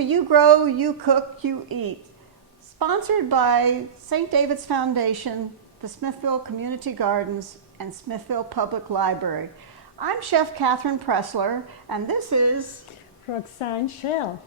to You Grow, You Cook, You Eat, sponsored by St. David's Foundation, the Smithville Community Gardens, and Smithville Public Library. I'm Chef Catherine Pressler, and this is Roxanne Shell.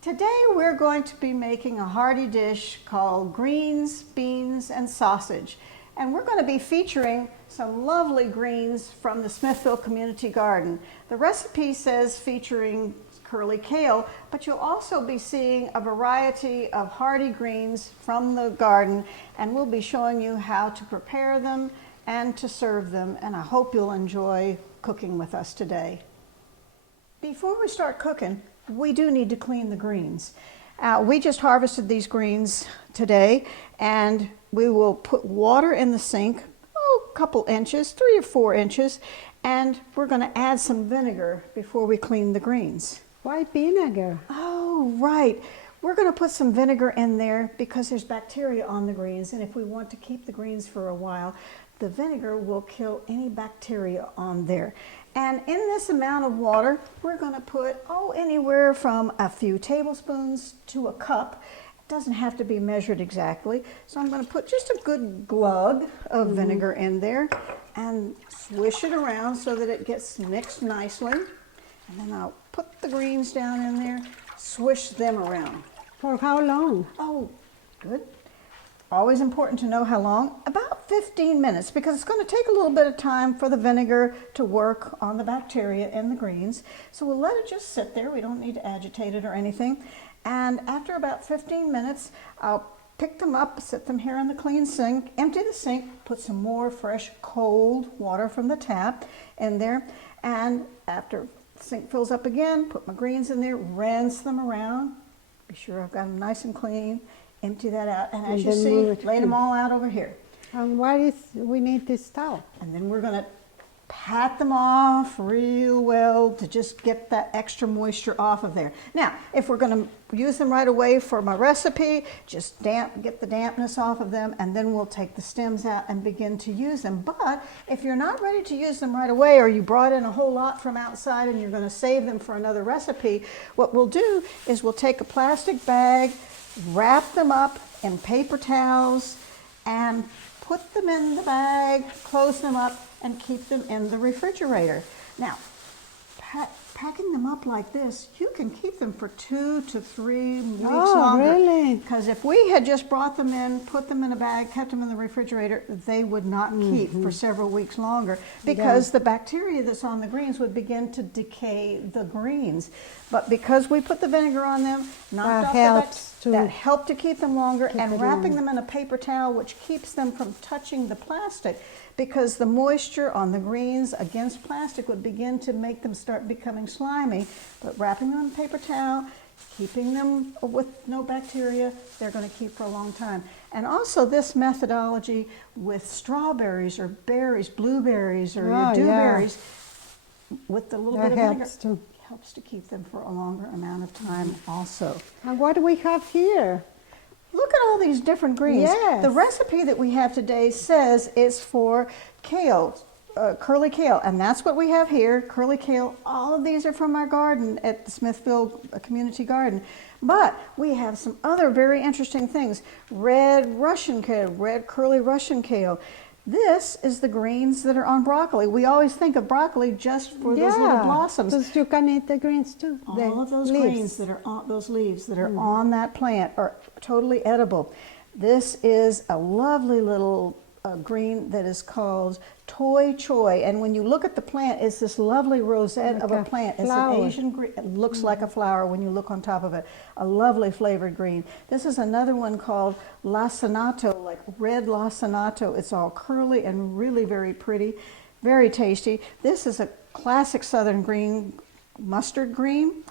Today we're going to be making a hearty dish called greens, beans, and sausage. And we're going to be featuring some lovely greens from the Smithville Community Garden. The recipe says featuring curly kale, but you'll also be seeing a variety of hearty greens from the garden, and we'll be showing you how to prepare them and to serve them, and I hope you'll enjoy cooking with us today. Before we start cooking, we do need to clean the greens. We just harvested these greens today, and we will put water in the sink, a couple inches, 3 or 4 inches, and we're going to add some vinegar before we clean the greens. Why vinegar? Oh, right. We're going to put some vinegar in there because there's bacteria on the greens, and if we want to keep the greens for a while, the vinegar will kill any bacteria on there. And in this amount of water, we're going to put, anywhere from a few tablespoons to a cup. It doesn't have to be measured exactly. So I'm going to put just a good glug of vinegar in there and swish it around so that it gets mixed nicely. And then I'll put the greens down in there, swish them around. For how long? Oh, good. Always important to know how long. About 15 minutes, because it's going to take a little bit of time for the vinegar to work on the bacteria in the greens. So we'll let it just sit there. We don't need to agitate it or anything. And after about 15 minutes, I'll pick them up, set them here in the clean sink, empty the sink, put some more fresh, cold water from the tap in there. And after the sink fills up again, put my greens in there, rinse them around. Be sure I've got them nice and clean. Empty that out, and as you see, lay them all out over here. And why is we need this towel? And then we're going to pat them off real well to just get that extra moisture off of there. Now, if we're going to use them right away for my recipe, just get the dampness off of them, and then we'll take the stems out and begin to use them. But if you're not ready to use them right away, or you brought in a whole lot from outside and you're going to save them for another recipe, what we'll do is we'll take a plastic bag, wrap them up in paper towels, and put them in the bag, close them up, and keep them in the refrigerator. Now, packing them up like this, you can keep them for 2 to 3 weeks longer. Really? Because if we had just brought them in, put them in a bag, kept them in the refrigerator, they would not keep for several weeks longer because the bacteria that's on the greens would begin to decay the greens. But because we put the vinegar on them, knocked off that helped to keep them longer, and wrapping them in a paper towel, which keeps them from touching the plastic, because the moisture on the greens against plastic would begin to make them start becoming slimy. But wrapping them in a paper towel, keeping them with no bacteria, they're going to keep for a long time. And also this methodology with strawberries or berries, blueberries or your dewberries, with the little bit of vinegar, helps to keep them for a longer amount of time also. And what do we have here? Look at all these different greens. Yes. The recipe that we have today says it's for kale, curly kale, and that's what we have here, curly kale. All of these are from our garden at the Smithville Community Garden. But we have some other very interesting things. Red Russian kale, red curly Russian kale. This is the greens that are on broccoli. We always think of broccoli just for those little blossoms. Because you can eat the greens too. All of those greens that are on those leaves that are on that plant are totally edible. This is a lovely little green that is called Toi Choy, and when you look at the plant, it's this lovely rosette of a plant. It's an Asian green. It looks like a flower when you look on top of it. A lovely flavored green. This is another one called lacinato, like red lacinato. It's all curly and really very pretty, very tasty. This is a classic southern green, mustard green,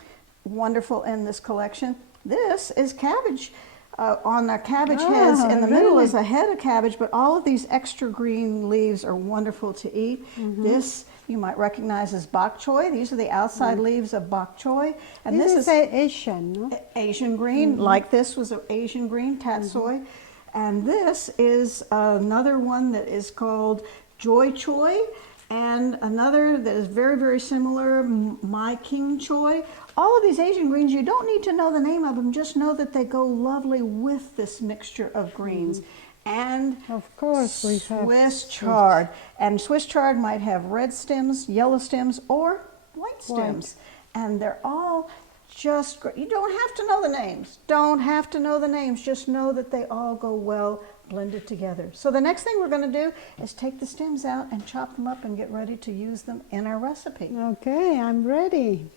wonderful in this collection. This is cabbage. On our cabbage heads, in the middle is a head of cabbage, but all of these extra green leaves are wonderful to eat. This you might recognize as bok choy. These are the outside leaves of bok choy. And this is Asian, no? Asian green, like this was an Asian green, tatsoi. And this is another one that is called joy choy. And another that is very, very similar, My King Choy. All of these Asian greens, you don't need to know the name of them, just know that they go lovely with this mixture of greens. And Of course, we have Swiss chard. And Swiss chard might have red stems, yellow stems, or white stems. And they're all just great. You don't have to know the names. Don't have to know the names. Just know that they all go well blended together. So the next thing we're going to do is take the stems out and chop them up and get ready to use them in our recipe. Okay, I'm ready.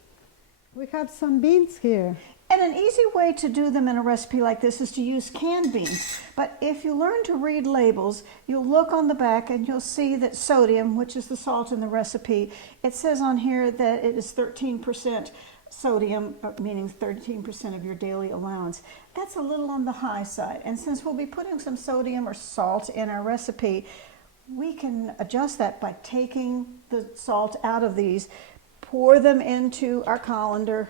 We have some beans here. And an easy way to do them in a recipe like this is to use canned beans. But if you learn to read labels, you'll look on the back and you'll see that sodium, which is the salt in the recipe, it says on here that it is 13% sodium, meaning 13% of your daily allowance. That's a little on the high side. And since we'll be putting some sodium or salt in our recipe, we can adjust that by taking the salt out of these, pour them into our colander,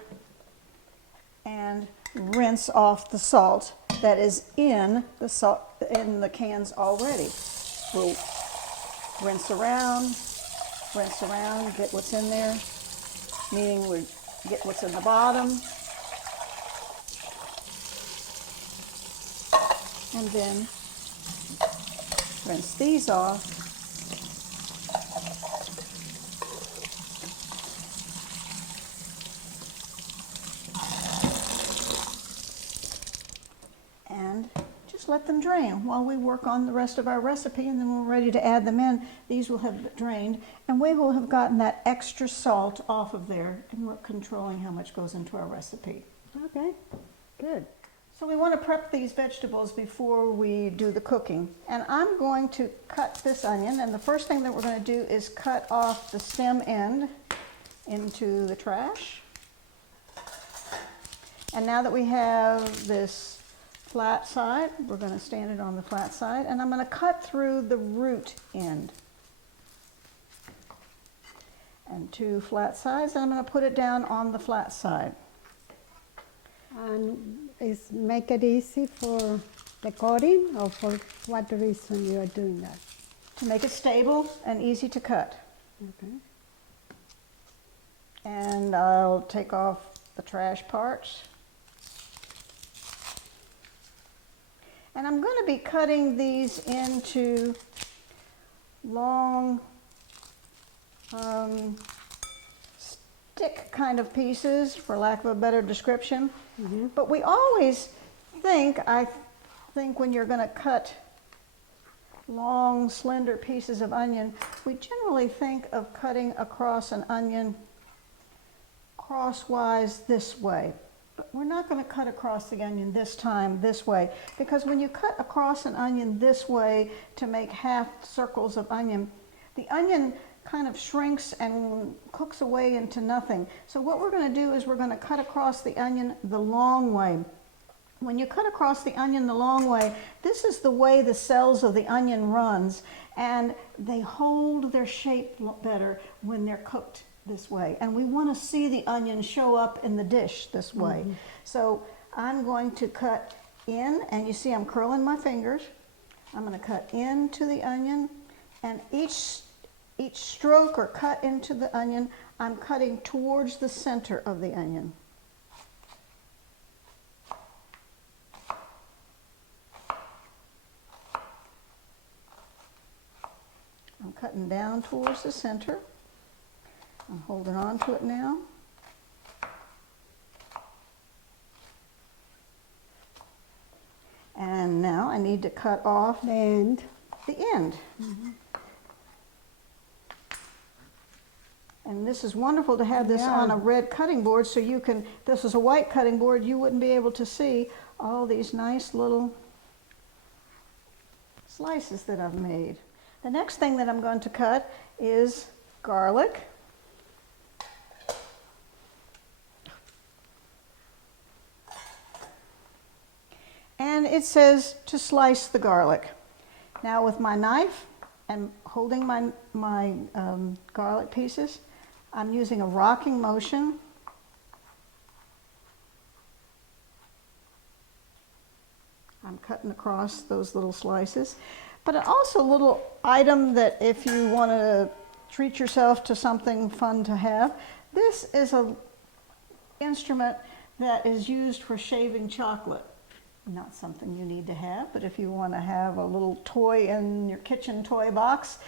and rinse off the salt that is in the cans already. We'll rinse around, get what's in there, meaning we get what's in the bottom, and then rinse these off. And just let them drain while we work on the rest of our recipe, and then when we're ready to add them in, these will have drained and we will have gotten that extra salt off of there, and we're controlling how much goes into our recipe. Okay, good. So we want to prep these vegetables before we do the cooking. And I'm going to cut this onion, and the first thing that we're going to do is cut off the stem end into the trash. And now that we have this flat side, we're going to stand it on the flat side, and I'm going to cut through the root end. And two flat sides, and I'm going to put it down on the flat side. And make it easy for the cutting, or for what reason you are doing that? To make it stable and easy to cut. Okay. And I'll take off the trash parts. And I'm going to be cutting these into long stick kind of pieces, for lack of a better description. Mm-hmm. But we always think, I think when you're going to cut long, slender pieces of onion, we generally think of cutting across an onion crosswise this way. But we're not going to cut across the onion this time this way, because when you cut across an onion this way to make half circles of onion, the onion kind of shrinks and cooks away into nothing. So what we're going to do is we're going to cut across the onion the long way. When you cut across the onion the long way, this is the way the cells of the onion runs, and they hold their shape better when they're cooked this way. And we want to see the onion show up in the dish this way. Mm-hmm. So I'm going to cut in, and you see I'm curling my fingers. I'm going to cut into the onion, and each stroke or cut into the onion, I'm cutting towards the center of the onion. I'm cutting down towards the center. I'm holding on to it now. And now I need to cut off The end. the end. Mm-hmm. And this is wonderful to have this on a red cutting board, so you can, if this was a white cutting board, you wouldn't be able to see all these nice little slices that I've made. The next thing that I'm going to cut is garlic. And it says to slice the garlic. Now with my knife and holding my garlic pieces, I'm using a rocking motion. I'm cutting across those little slices. But also a little item that if you want to treat yourself to something fun to have. This is an instrument that is used for shaving chocolate. Not something you need to have, but if you want to have a little toy in your kitchen toy box,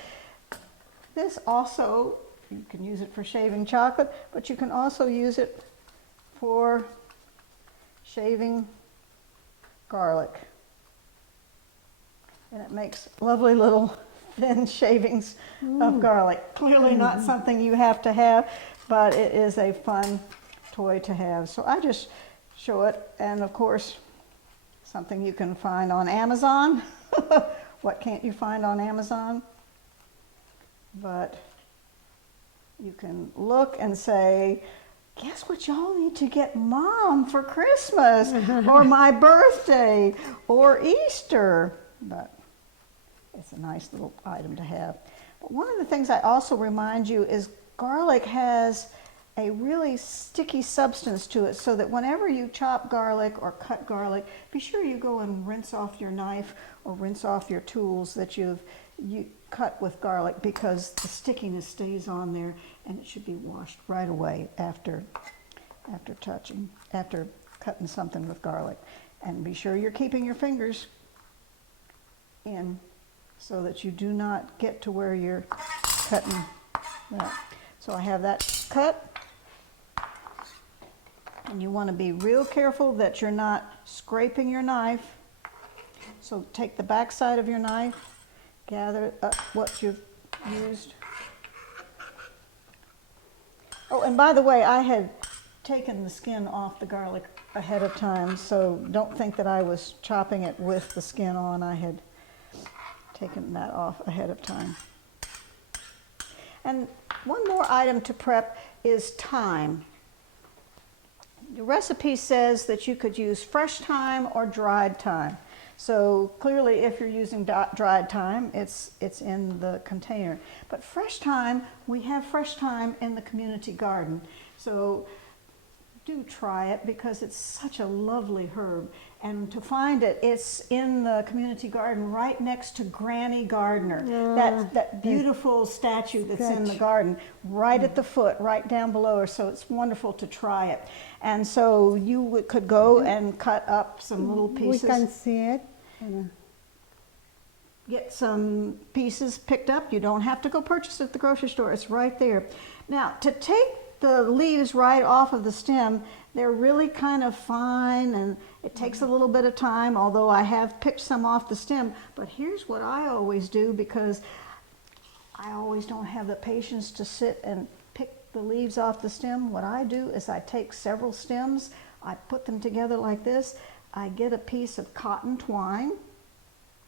this also, you can use it for shaving chocolate, but you can also use it for shaving garlic. And it makes lovely little thin shavings of garlic. Clearly not something you have to have, but it is a fun toy to have. So I just show it, and of course, something you can find on Amazon. What can't you find on Amazon? But you can look and say, guess what y'all need to get Mom for Christmas, or my birthday, or Easter. But it's a nice little item to have. But one of the things I also remind you is garlic has a really sticky substance to it, so that whenever you chop garlic or cut garlic, be sure you go and rinse off your knife or rinse off your tools that you cut with garlic, because the stickiness stays on there, and it should be washed right away after cutting something with garlic. And be sure you're keeping your fingers in so that you do not get to where you're cutting that. So I have that cut. And you want to be real careful that you're not scraping your knife. So take the back side of your knife, gather up what you've used. Oh, and by the way, I had taken the skin off the garlic ahead of time, so don't think that I was chopping it with the skin on. I had taken that off ahead of time. And one more item to prep is thyme. The recipe says that you could use fresh thyme or dried thyme. So clearly, if you're using dried thyme, it's in the container. But fresh thyme, we have fresh thyme in the community garden. So do try it, because it's such a lovely herb. And to find it, it's in the community garden right next to Granny Gardner, that beautiful statue that's in the garden, right at the foot, right down below her. So it's wonderful to try it. And so you could go and cut up some little pieces. We can see it. Get some pieces picked up. You don't have to go purchase it at the grocery store. It's right there. Now, to take the leaves right off of the stem, they're really kind of fine, and it takes a little bit of time, although I have picked some off the stem. But here's what I always do, because I always don't have the patience to sit and pick the leaves off the stem. What I do is I take several stems, I put them together like this. I get a piece of cotton twine,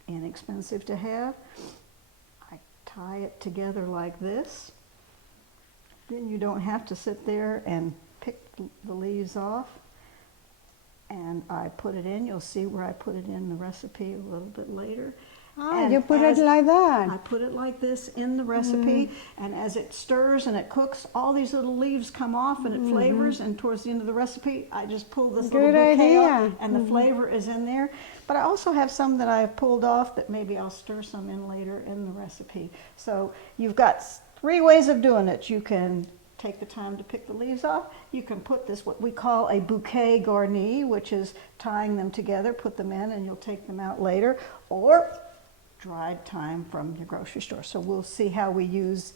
inexpensive to have. I tie it together like this. Then you don't have to sit there and pick the leaves off. And I put it in. You'll see where I put it in the recipe a little bit later. Oh, you put it like that. I put it like this in the recipe, and as it stirs and it cooks, all these little leaves come off, and it flavors, and towards the end of the recipe, I just pull this little bouquet off, and the flavor is in there. But I also have some that I've pulled off that maybe I'll stir some in later in the recipe. So you've got 3 ways of doing it. You can take the time to pick the leaves off. You can put this, what we call a bouquet garni, which is tying them together, put them in, and you'll take them out later. Or dried thyme from your grocery store. So we'll see how we use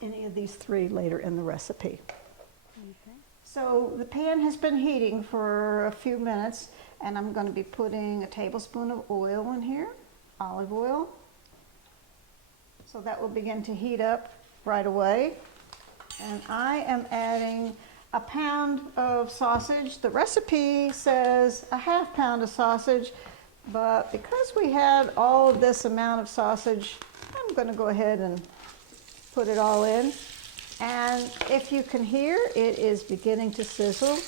any of these 3 later in the recipe. Okay. So the pan has been heating for a few minutes, and I'm going to be putting a tablespoon of oil in here, olive oil. So that will begin to heat up right away. And I am adding a pound of sausage. The recipe says a ½ pound of sausage, but because we had all of this amount of sausage, I'm going to go ahead and put it all in. And if you can hear, it is beginning to sizzle.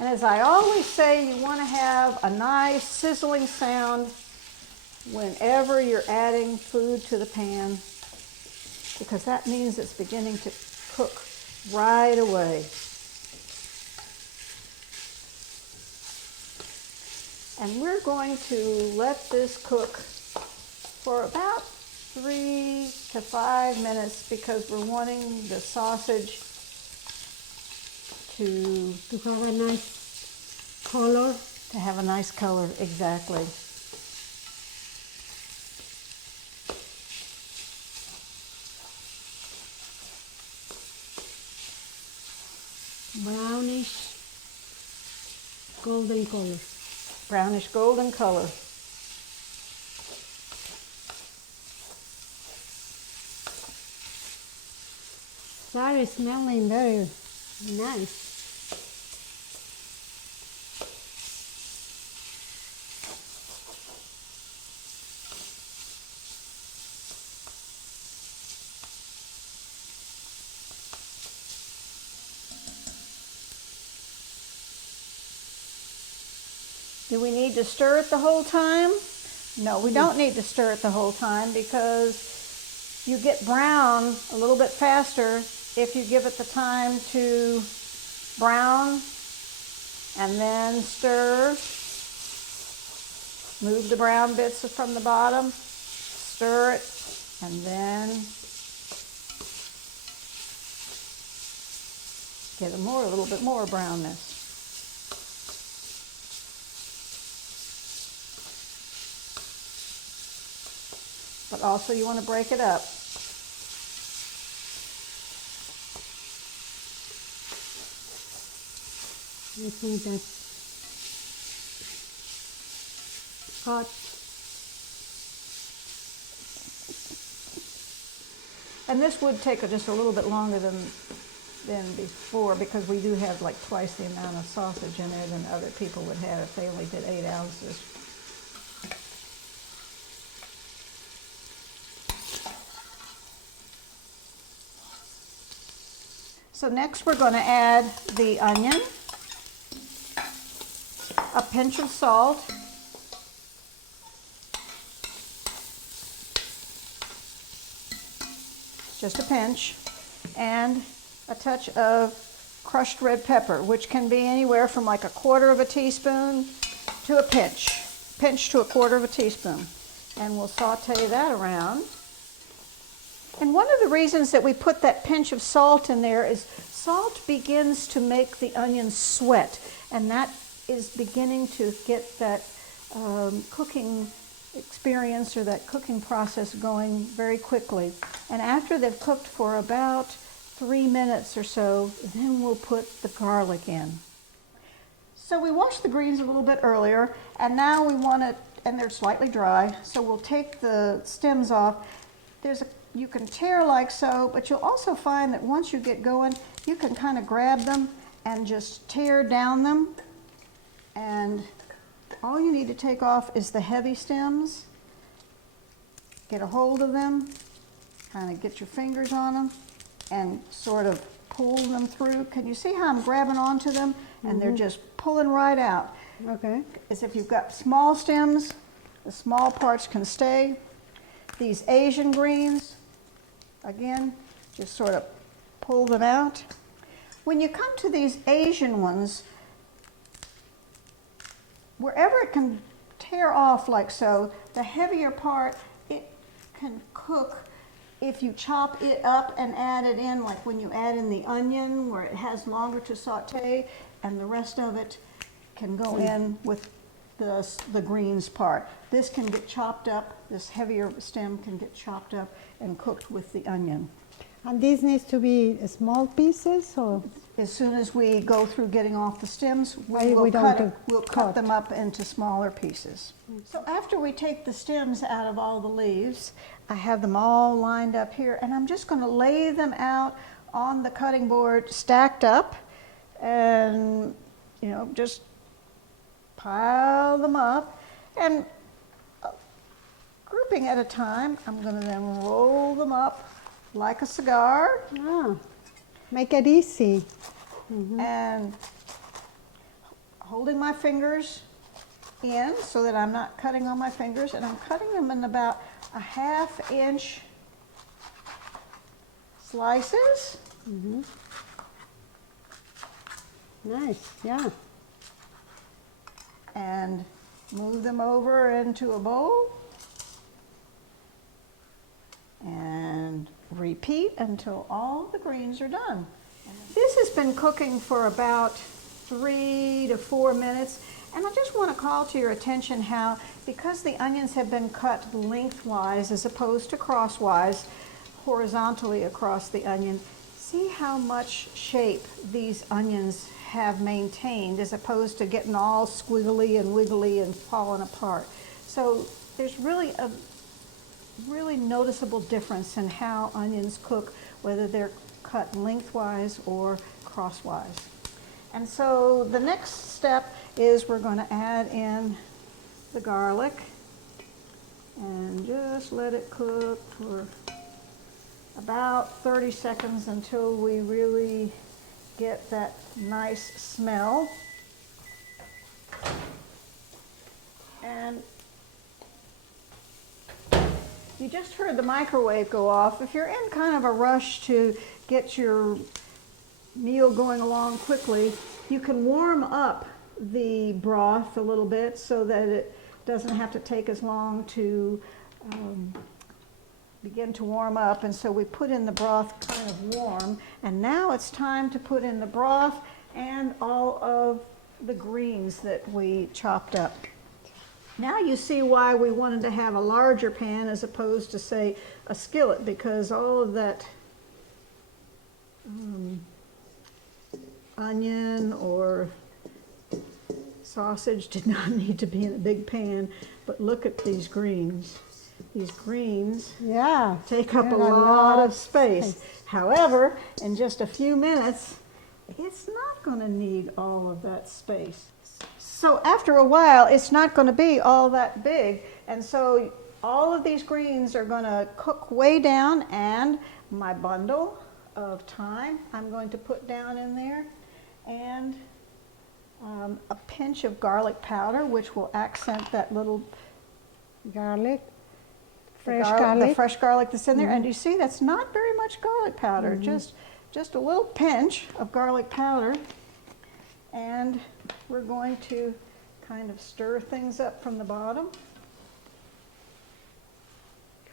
And as I always say, you want to have a nice sizzling sound whenever you're adding food to the pan, because that means it's beginning to cook right away. And we're going to let this cook for about 3 to 5 minutes because we're wanting the sausage to have a nice color. have a nice color, exactly. Brownish golden color. Brownish golden color. Sorry, smelling very nice. Do we need to stir it the whole time? No, we don't need to stir it the whole time because you get brown a little bit faster if you give it the time to brown and then stir. Move the brown bits from the bottom, stir it, and then get a little bit more brownness. But also you want to break it up. I think that's hot. And this would take just a little bit longer than before because we do have like twice the amount of sausage in there than other people would have if they only did 8 ounces. So next we're going to add the onion, a pinch of salt, just a pinch, and a touch of crushed red pepper, which can be anywhere from like a quarter of a teaspoon to a pinch to a quarter of a teaspoon. And we'll saute that around. And one of the reasons that we put that pinch of salt in there is salt begins to make the onions sweat, and that is beginning to get that cooking experience or that cooking process going very quickly. And after they've cooked for about 3 minutes or so, then we'll put the garlic in. So we washed the greens a little bit earlier, and now we want it, and they're slightly dry, so we'll take the stems off. You can tear like so, but you'll also find that once you get going, you can kind of grab them and just tear down them. And all you need to take off is the heavy stems. Get a hold of them, kind of get your fingers on them, and sort of pull them through. Can you see how I'm grabbing onto them? And they're just pulling right out. Okay. As if you've got small stems, the small parts can stay. These Asian greens, again, just sort of pull them out. When you come to these Asian ones, wherever it can tear off like so, the heavier part, it can cook if you chop it up and add it in, like when you add in the onion where it has longer to saute, and the rest of it can go in with the greens part. This can get chopped up, this heavier stem can get chopped up and cooked with the onion. And this needs to be small pieces, or? As soon as we go through getting off the stems, we we'll don't cut them up into smaller pieces. So after we take the stems out of all the leaves, I have them all lined up here, and I'm just going to lay them out on the cutting board stacked up, and just pile them up, and grouping at a time, I'm going to then roll them up like a cigar. Ah, make it easy. And holding my fingers in so that I'm not cutting on my fingers, and I'm cutting them in about a 1/2 inch slices. Nice, yeah. And move them over into a bowl. And repeat until all the greens are done. This has been cooking for about 3 to 4 minutes, and I just want to call to your attention how, because the onions have been cut lengthwise as opposed to crosswise, horizontally across the onion, see how much shape these onions have maintained as opposed to getting all squiggly and wiggly and falling apart. So there's really a really noticeable difference in how onions cook, whether they're cut lengthwise or crosswise. And so the next step is we're going to add in the garlic and just let it cook for about 30 seconds until we really get that nice smell. And you just heard the microwave go off. If you're in kind of a rush to get your meal going along quickly, you can warm up the broth a little bit so that it doesn't have to take as long to begin to warm up. And so we put in the broth kind of warm, and now it's time to put in the broth and all of the greens that we chopped up. Now you see why we wanted to have a larger pan as opposed to, say, a skillet, because all of that onion or sausage did not need to be in a big pan. But look at these greens. These greens take up a lot of space. However, in just a few minutes, it's not going to need all of that space. So after a while, it's not going to be all that big. And so all of these greens are going to cook way down, and my bundle of thyme I'm going to put down in there, and a pinch of garlic powder, which will accent that little garlic, the fresh garlic that's in there. And you see, that's not very much garlic powder, just a little pinch of garlic powder. And we're going to kind of stir things up from the bottom.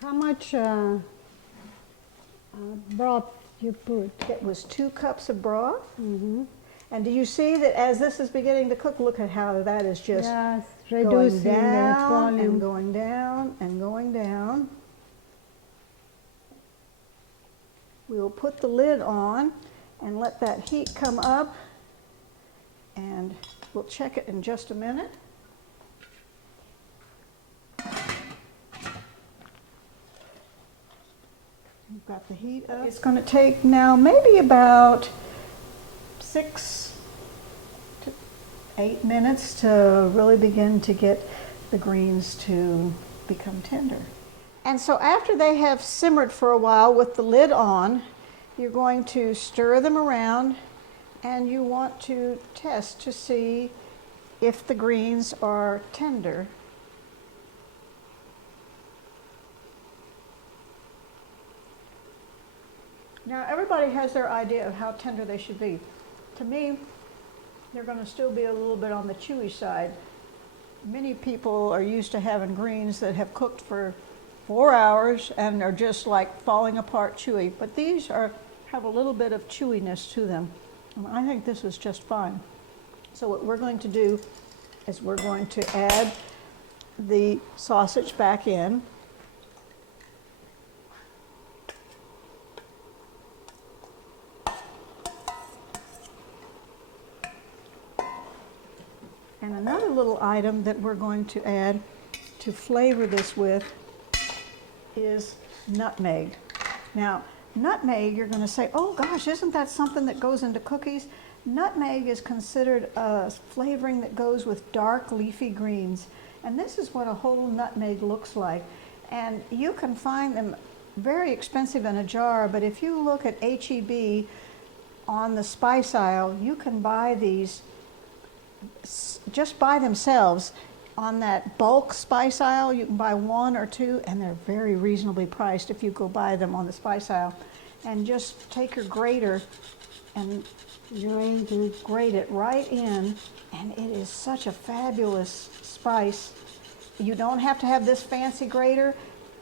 How much broth you put? It was 2 cups of broth. And do you see that as this is beginning to cook, look at how that is just reducing going down the volume. and going down and going down. We will put the lid on and let that heat come up, and we'll check it in just a minute. We've got the heat up. It's going to take now maybe about 6 to 8 minutes to really begin to get the greens to become tender. And so after they have simmered for a while with the lid on, you're going to stir them around, and you want to test to see if the greens are tender. Now everybody has their idea of how tender they should be. To me, they're going to still be a little bit on the chewy side. Many people are used to having greens that have cooked for 4 hours and are just like falling apart chewy, but these have a little bit of chewiness to them. And I think this is just fine. So what we're going to do is we're going to add the sausage back in. And another little item that we're going to add to flavor this with is nutmeg. Now, nutmeg, you're going to say, oh gosh, isn't that something that goes into cookies? Nutmeg is considered a flavoring that goes with dark leafy greens. And this is what a whole nutmeg looks like. And you can find them very expensive in a jar, but if you look at H-E-B on the spice aisle, you can buy these just by themselves. On that bulk spice aisle, you can buy 1 or 2, and they're very reasonably priced if you go buy them on the spice aisle. And just take your grater and grate it right in, and it is such a fabulous spice. You don't have to have this fancy grater.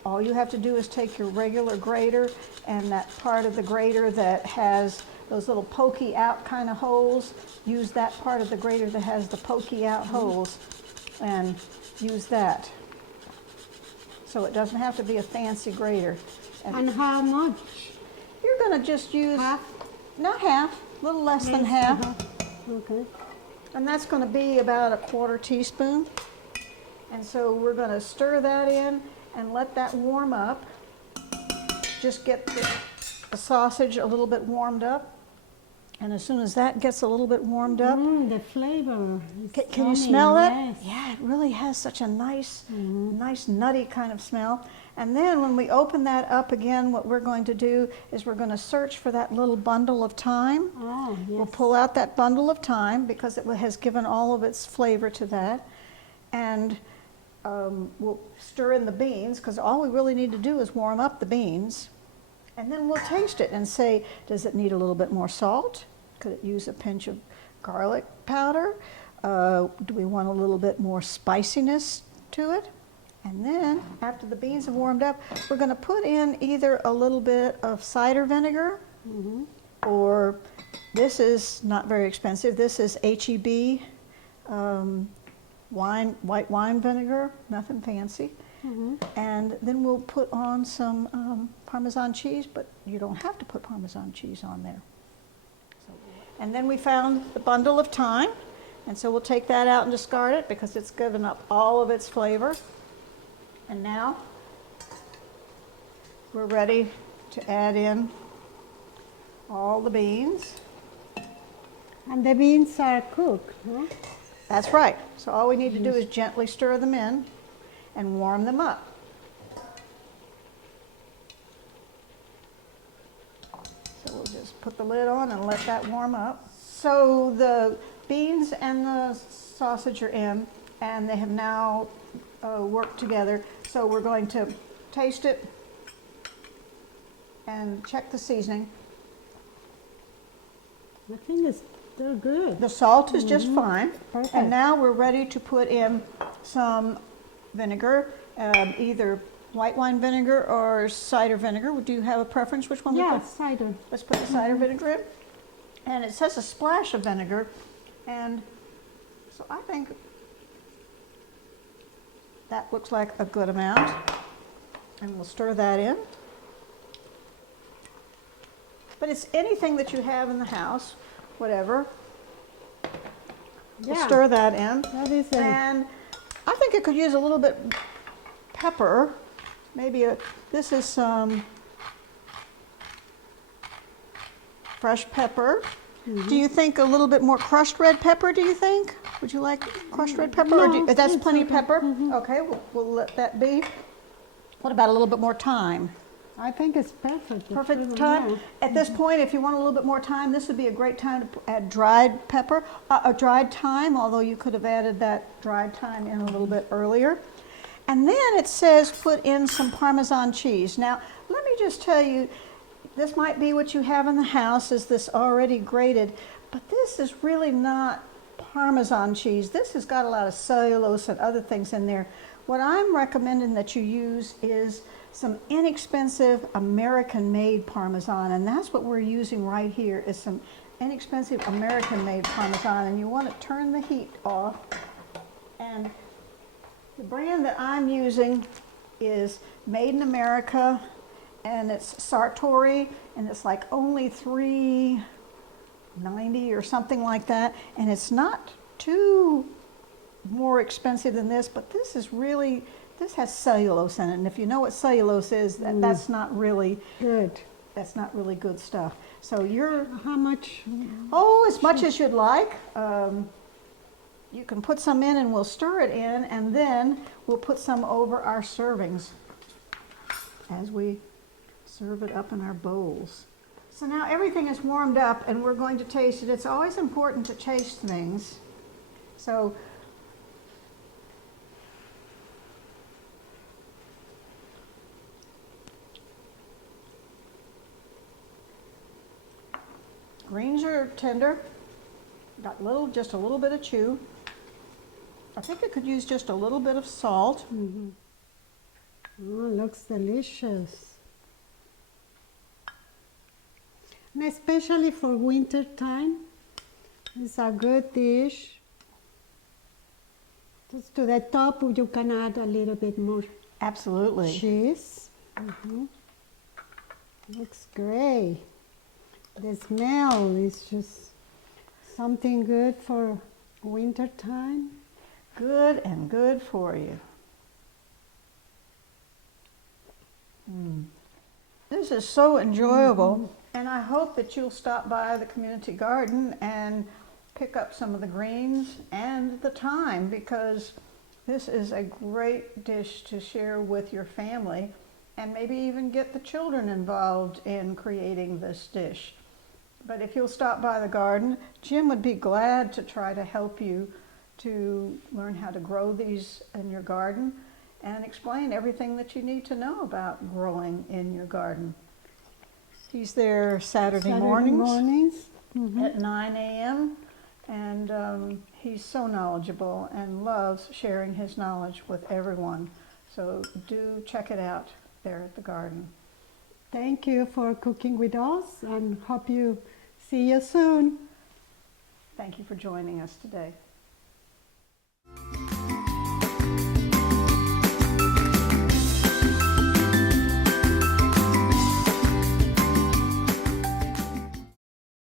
all you have to do is take your regular grater and that part of the grater that has those little pokey out kind of holes, use that part of the grater that has the pokey out holes and use that. So it doesn't have to be a fancy grater. And how much? You're going to just use, Half? not half, a little less than half. Okay. And that's going to be about a 1/4 teaspoon. And so we're going to stir that in and let that warm up. Just get the sausage a little bit warmed up. And as soon as that gets a little bit warmed up, The flavor. Is can you yummy, smell it? yes. Yeah, it really has such a nice, nice nutty kind of smell. And then when we open that up again, what we're going to do is we're going to search for that little bundle of thyme. Oh, yes. We'll pull out that bundle of thyme because it has given all of its flavor to that. And we'll stir in the beans because all we really need to do is warm up the beans. And then we'll taste it and say, does it need a little bit more salt? Could it use a pinch of garlic powder? Do we want a little bit more spiciness to it? And then after the beans have warmed up, we're going to put in either a little bit of cider vinegar, or this is not very expensive. This is H-E-B white wine vinegar, nothing fancy. And then we'll put on some Parmesan cheese, but you don't have to put Parmesan cheese on there. And then we found the bundle of thyme, and so we'll take that out and discard it because it's given up all of its flavor. And now we're ready to add in all the beans. And the beans are cooked, huh? That's right. So all we need to do is gently stir them in and warm them up. So we'll just put the lid on and let that warm up. So the beans and the sausage are in, and they have now worked together. So we're going to taste it and check the seasoning. I think they're good. The salt is just fine. Perfect. And now we're ready to put in some vinegar, either white wine vinegar or cider vinegar. Do you have a preference which one we Yeah, put? cider. Let's put the cider vinegar in. And it says a splash of vinegar. And so I think that looks like a good amount. And we'll stir that in. But it's anything that you have in the house, whatever. We'll stir that in. That is a, And I think it could use a little bit pepper. Maybe this is some fresh pepper. Do you think a little bit more crushed red pepper, do you think? Would you like crushed red pepper? No, Or that's it's plenty of okay. pepper? Okay, we'll let that be. What about a little bit more thyme? I think it's perfect. the Perfect flavor, time. yeah. At this point, if you want a little bit more time, this would be a great time to add dried pepper, dried thyme, although you could have added that dried thyme in a little bit earlier. And then it says put in some Parmesan cheese. Now, let me just tell you, this might be what you have in the house, is this already grated, but this is really not Parmesan cheese. This has got a lot of cellulose and other things in there. What I'm recommending that you use is some inexpensive American-made Parmesan, and that's what we're using right here, is some inexpensive American-made Parmesan, and you want to turn the heat off. And the brand that I'm using is Made in America, and it's Sartori, and it's like only $3.90 or something like that, and it's not too more expensive than this, but this is really, this has cellulose in it, and if you know what cellulose is, that's not really Good. that's not really good stuff. So you're, How much? as much as you'd like. You can put some in and we'll stir it in, and then we'll put some over our servings as we serve it up in our bowls. So now everything is warmed up and we're going to taste it. It's always important to taste things. So greens are tender, got just a little bit of chew. I think it could use just a little bit of salt. Oh, looks delicious. And especially for winter time, it's a good dish. Just to the top, you can add a little bit more Absolutely. cheese. Looks great. The smell is just something good for winter time. Good and good for you. This is so enjoyable, and I hope that you'll stop by the community garden and pick up some of the greens and the thyme, because this is a great dish to share with your family, and maybe even get the children involved in creating this dish. But if you'll stop by the garden, Jim would be glad to try to help you to learn how to grow these in your garden and explain everything that you need to know about growing in your garden. He's there Saturday mornings. At 9 a.m. and he's so knowledgeable and loves sharing his knowledge with everyone. So do check it out there at the garden. Thank you for cooking with us, and hope you see you soon. Thank you for joining us today.